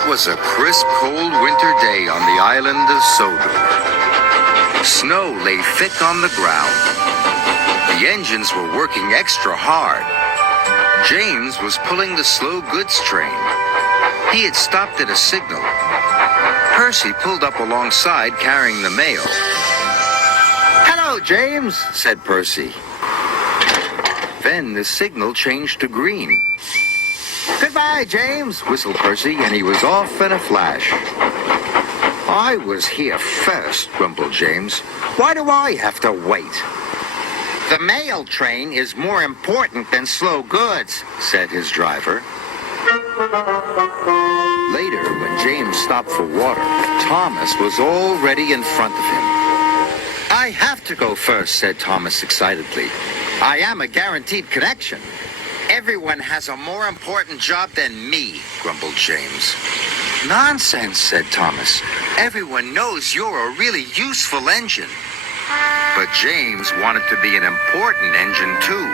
It was a crisp, cold winter day on the island of Sodor. Snow lay thick on the ground. The engines were working extra hard. James was pulling the slow goods train. He had stopped at a signal. Percy pulled up alongside carrying the mail. "Hello, James," said Percy. Then the signal changed to green. "Goodbye, James," whistled Percy, and he was off in a flash. "I was here first," grumbled James. "Why do I have to wait?" "The mail train is more important than slow goods," said his driver. Later, when James stopped for water, Thomas was already in front of him. "I have to go first," said Thomas excitedly. "I am a guaranteed connection." "Everyone has a more important job than me," grumbled James. "Nonsense," said Thomas. "Everyone knows you're a really useful engine." But James wanted to be an important engine, too.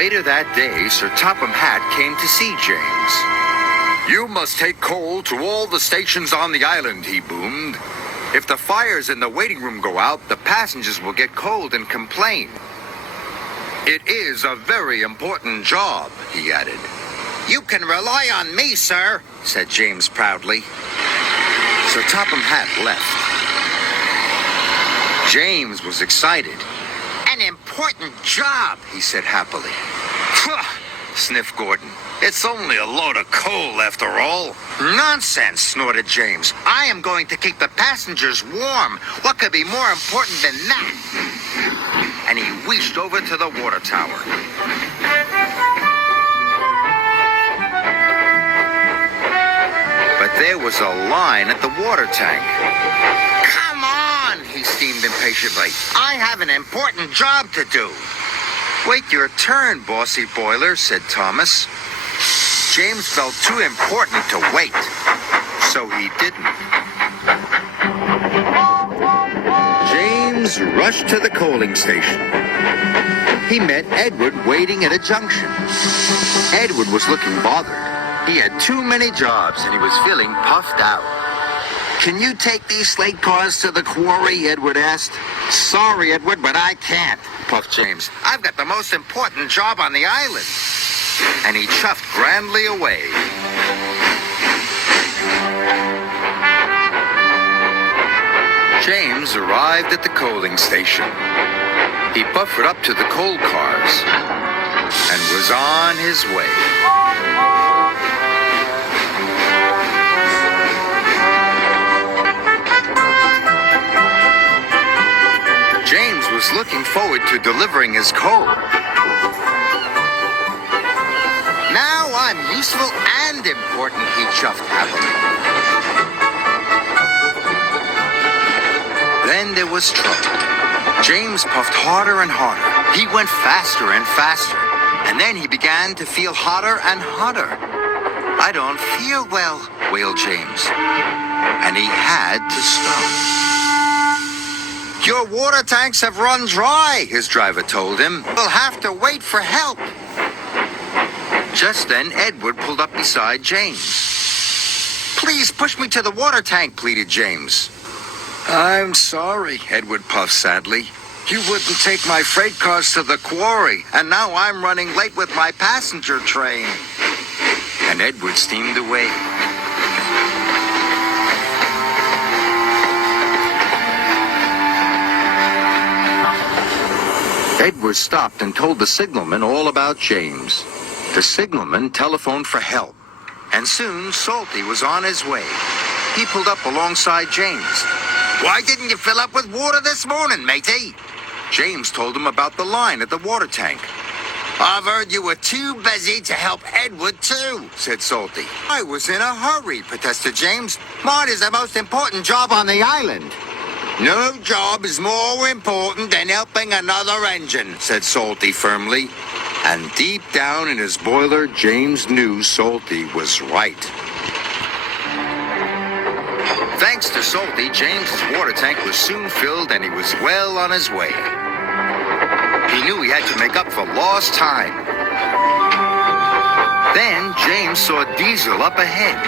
Later that day, Sir Topham Hatt came to see James. "You must take coal to all the stations on the island," he boomed. "If the fires in the waiting room go out, the passengers will get cold and complain." "It is a very important job," he added. "You can rely on me, sir," said James proudly. Sir Topham Hatt left. James was excited. "An important job," he said happily. "Phew," sniffed Gordon. "It's only a load of coal after all." "Nonsense," snorted James. "I am going to keep the passengers warm. What could be more important than that?" And he wheeled over to the water tower. But there was a line at the water tank. "Come on," he steamed impatiently. "I have an important job to do." "Wait your turn, bossy boiler," said Thomas. James felt too important to wait, so he didn't. James rushed to the coaling station. He met Edward waiting at a junction. Edward was looking bothered. He had too many jobs and he was feeling puffed out. "Can you take these slate cars to the quarry?" Edward asked. "Sorry, Edward, but I can't," puffed James. "I've got the most important job on the island." And he chuffed grandly away. James arrived at the coaling station. He buffered up to the coal cars and was on his way. James was looking forward to delivering his coal. "Now I'm useful and important," he chuffed happily. Then there was trouble. James puffed harder and harder. He went faster and faster. And then he began to feel hotter and hotter. "I don't feel well," wailed James. And he had to stop. "Your water tanks have run dry," his driver told him. "We'll have to wait for help." Just then, Edward pulled up beside James. "Please push me to the water tank," pleaded James. "I'm sorry," Edward puffed sadly. "You wouldn't take my freight cars to the quarry, and now I'm running late with my passenger train." And Edward steamed away. Edward stopped and told the signalman all about James. The signalman telephoned for help, and soon Salty was on his way. He pulled up alongside James. "Why didn't you fill up with water this morning, matey?" James told him about the line at the water tank. "I've heard you were too busy to help Edward, too," said Salty. "I was in a hurry," protested James. "Mine is the most important job on the island." "No job is more important than helping another engine," said Salty firmly. And deep down in his boiler, James knew Salty was right. Thanks to Salty, James's water tank was soon filled and he was well on his way. He knew he had to make up for lost time. Then James saw Diesel up ahead.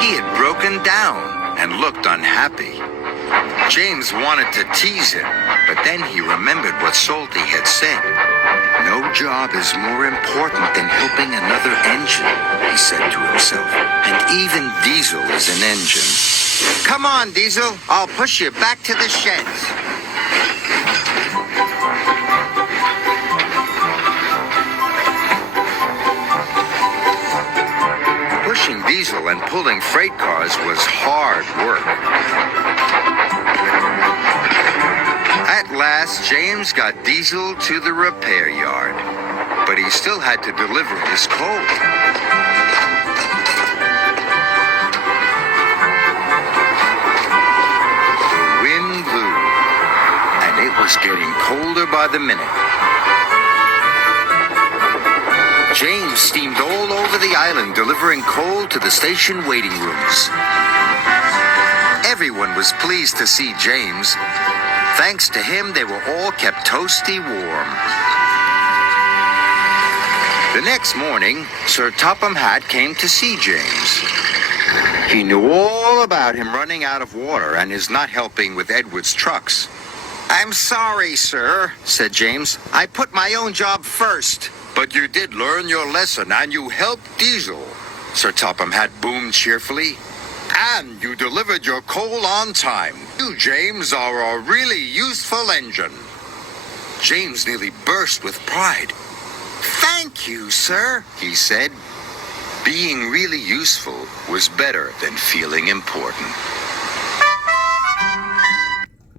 He had broken down and looked unhappy. James wanted to tease him, but then he remembered what Salty had said. No job is more important than helping another engine, he said to himself. And even Diesel is an engine. Come on, Diesel. I'll push you back to the sheds. Pushing Diesel and pulling freight cars was hard work. At last, James got Diesel to the repair yard, but he still had to deliver his coal. The wind blew, and it was getting colder by the minute. James steamed all over the island delivering coal to the station waiting rooms. Everyone was pleased to see James. Thanks to him, they were all kept toasty warm. The next morning, Sir Topham Hatt came to see James. He knew all about him running out of water and his not helping with Edward's trucks. I'm sorry, sir, said James. I put my own job first. But you did learn your lesson and you helped Diesel, Sir Topham Hatt boomed cheerfully. And you delivered your coal on time. You, James, are a really useful engine. James nearly burst with pride. Thank you, sir, he said. Being really useful was better than feeling important.